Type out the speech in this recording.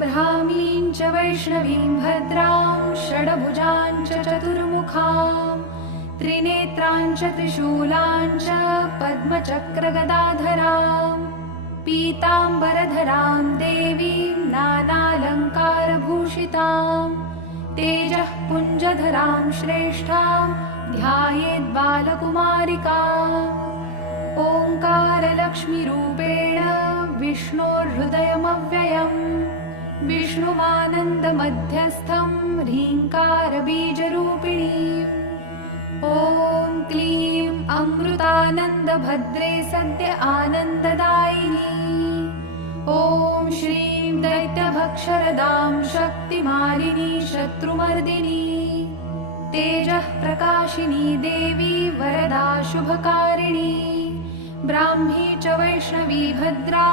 ब्राह्मीं च वैष्णवीं भद्रां षड्भुजां च चतुर्मुखां त्रिनेत्रां च त्रिशूलां च पद्मचक्रगदाधरां पीताम्बरधरां देवीं नानालङ्कारभूषितां तेजः पुञ्जधरां श्रेष्ठां ध्यायेद्बालकुमारिकाम् ओङ्कारलक्ष्मीरूपेण विष्णोर्हृदयमव्ययम् विष्णुमानन्दमध्यस्थं ह्रीङ्कारबीजरूपिणीम् ॐ क्लीं अमृतानन्दभद्रे सद्य आनन्ददायिनी ॐ श्रीं दैत्यभक्षरदां शक्तिमालिनी शत्रुमर्दिनी तेजः प्रकाशिनी देवी वरदा शुभकारिणी ब्राह्मी च वैष्णवी भद्रा